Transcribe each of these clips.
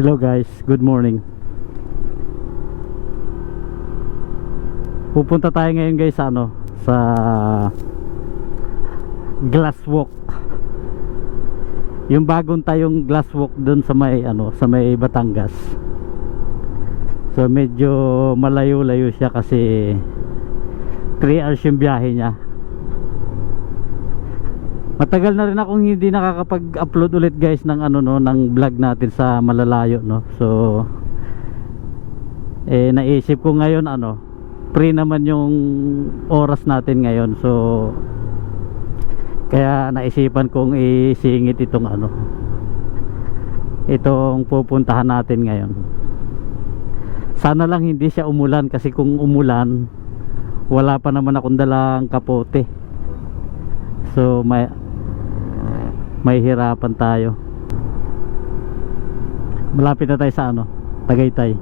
Hello guys, good morning. Pupunta tayo ngayon guys sa sa glass walk. Yung bagong tayong glass walk dun sa may sa may Batangas. So medyo malayo-layo siya kasi 3 hours yung biyahe niya. Matagal na rin akong hindi nakakapag-upload ulit guys ng ng vlog natin sa malalayo So naisip ko ngayon free naman yung oras natin ngayon. So kaya naisipan kong isingit itong itong pupuntahan natin ngayon. Sana lang hindi siya umulan kasi kung umulan wala pa naman akong dalang kapote. So may hirapan tayo. Malapit na tayo sa Tagaytay.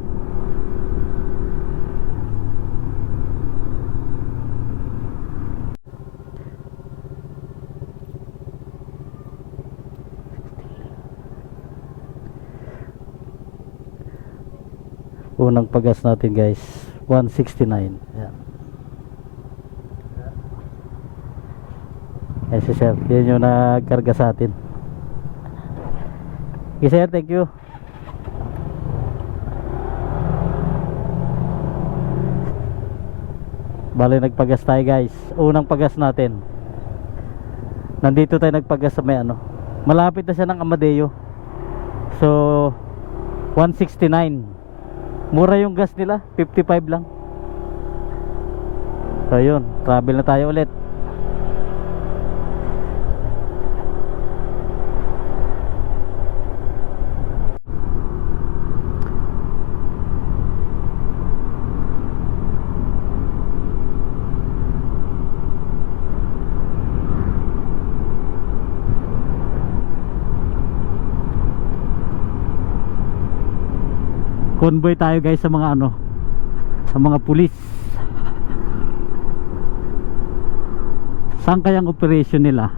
Unang pagas natin guys 169. Yan. Yes sir, yan yung nagkarga sa atin. Okay sir, thank you. Bale nagpagas tayo guys. Unang pagas natin. Nandito tayo nagpagas sa may malapit na siya ng Amadeo. So 169. Mura yung gas nila, 55 lang. So yun, travel na tayo ulit. Convoy tayo guys sa mga sa mga pulis. Saan kayang operation nila?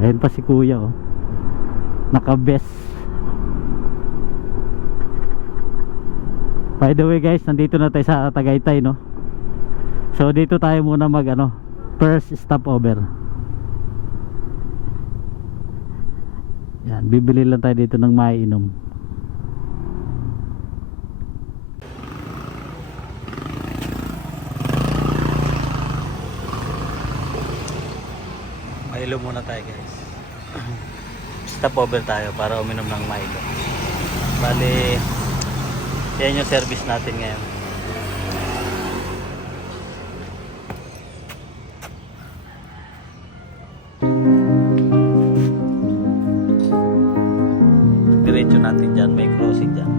Ayun pa si kuya naka-vest. By the way guys, nandito na tayo sa Tagaytay So dito tayo muna mag first stopover. Yan, bibili lang tayo dito ng maiinom. Milo muna tayo guys. Stop over tayo para uminom ng Milo. Bali yan yung service natin ngayon. Diretso natin dyan, may crossing dyan.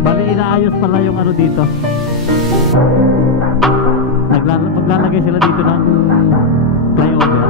Bali inaayos pala yung dito. Maglalagay sila dito ng flyover.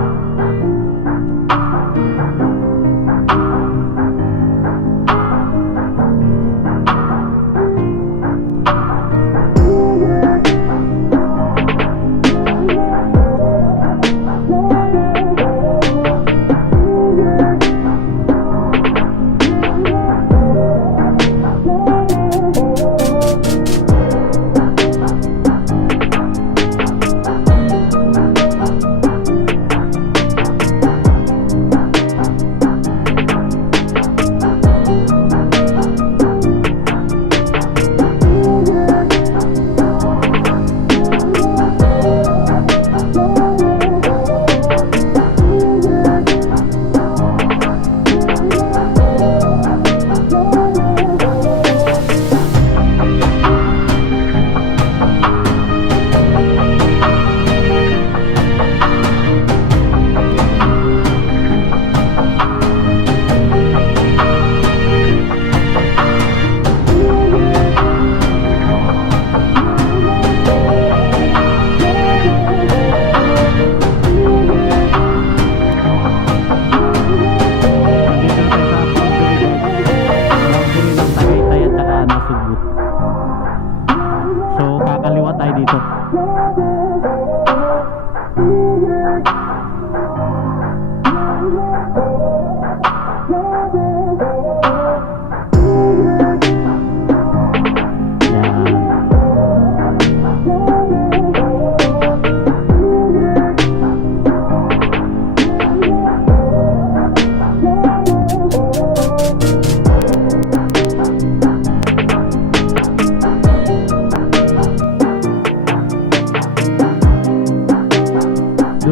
Doon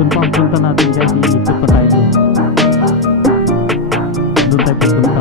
pa ang punta natin guys, iikot pa tayo doon. Doon tayo pupunta.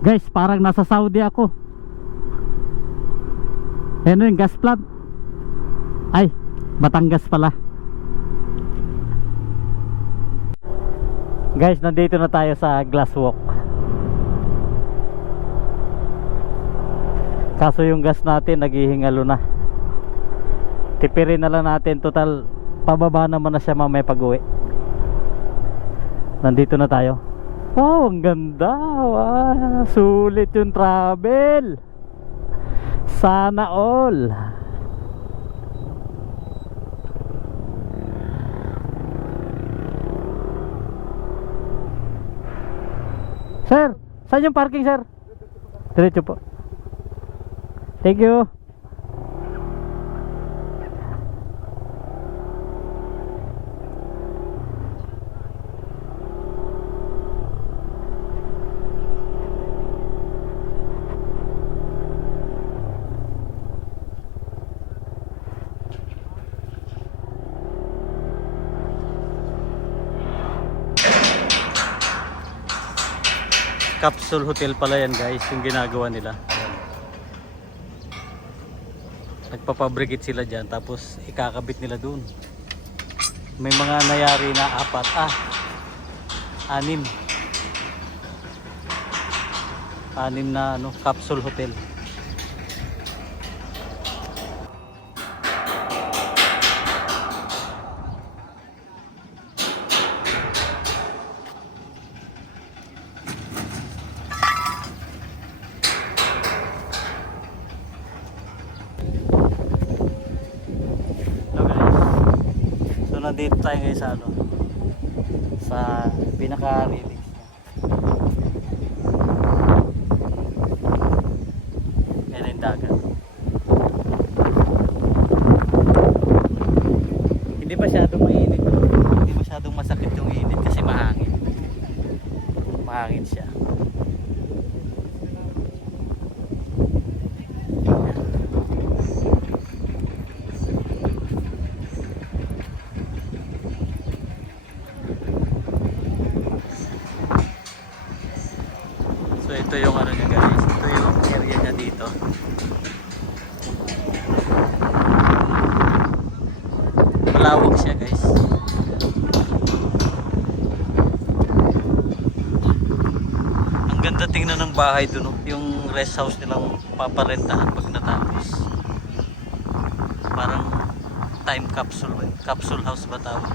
Guys, parang nasa Saudi ako. Ano yung gas plant? Ay, Batangas pala. Guys, nandito na tayo sa Glass Walk. Kaso yung gas natin naghihingalo na. Tipirin na lang natin. Total, pababa naman na siya mamaya pag-uwi. Nandito na tayo. Wow, ang ganda. Wow, sulit yung travel. Sana all. Sir, saan yung parking, sir? Diretso po. Thank you. Capsule hotel pala yan guys, yung ginagawa nila. Ayan. Nagpapabricate sila dyan, tapos ikakabit nila dun. May mga nayari na anim na capsule hotel. Nandito tayo ngayon sa sa pinaka-relax na yan yung dagat. Hindi masyadong mainit, hindi masyadong masakit yung init kasi mahangin siya. So ito yung niya guys, ito yung area niya dito. Malawak siya guys. Ang ganda tingnan. tingnan ng bahay doon, no? Yung rest house nilang paparentahan pag natapos. Parang time capsule, capsule house ba tawag?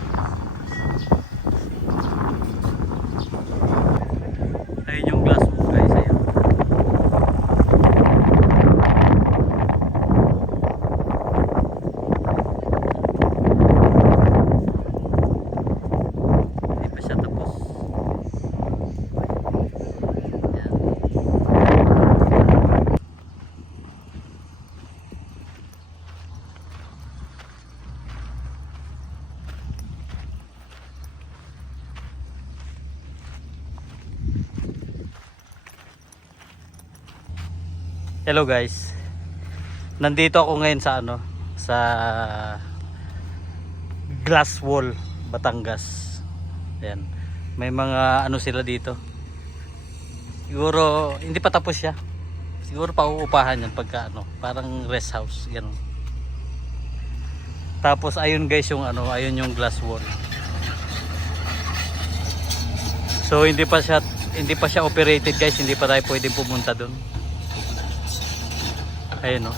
Ayun yung glass roof guys, ayun. Hindi pa siya tapos. Hello guys. Nandito ako ngayon sa sa Glass Wall, Batangas. Ayan. May mga sila dito. Siguro hindi pa tapos siya. Siguro pa uupahan yan pagka parang rest house, ganun. Tapos ayun guys yung ayun yung glass wall. So hindi pa siya operated guys, hindi pa tayo pwedeng pumunta doon. Ayun, no.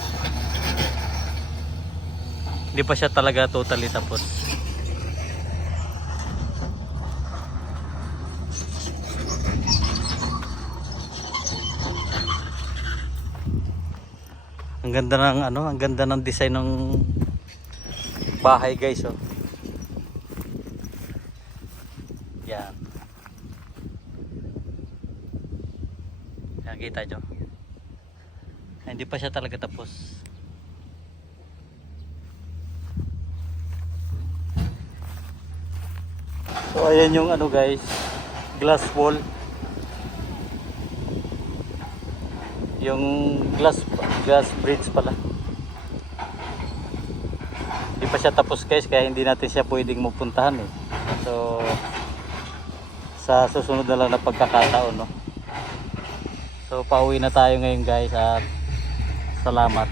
Hindi pa siya talaga totally tapos. Ang ganda ng ang ganda ng design ng bahay guys, oh. Yan. Yan, kita nyo. Hindi pa siya talaga tapos. So ayan yung guys, glass wall. Yung glass bridge pala. Hindi pa siya tapos guys, kaya hindi natin siya pwedeng mapuntahan eh. So sa susunod na lang na pagkakataon, no. So pauwi na tayo ngayon guys at salamat.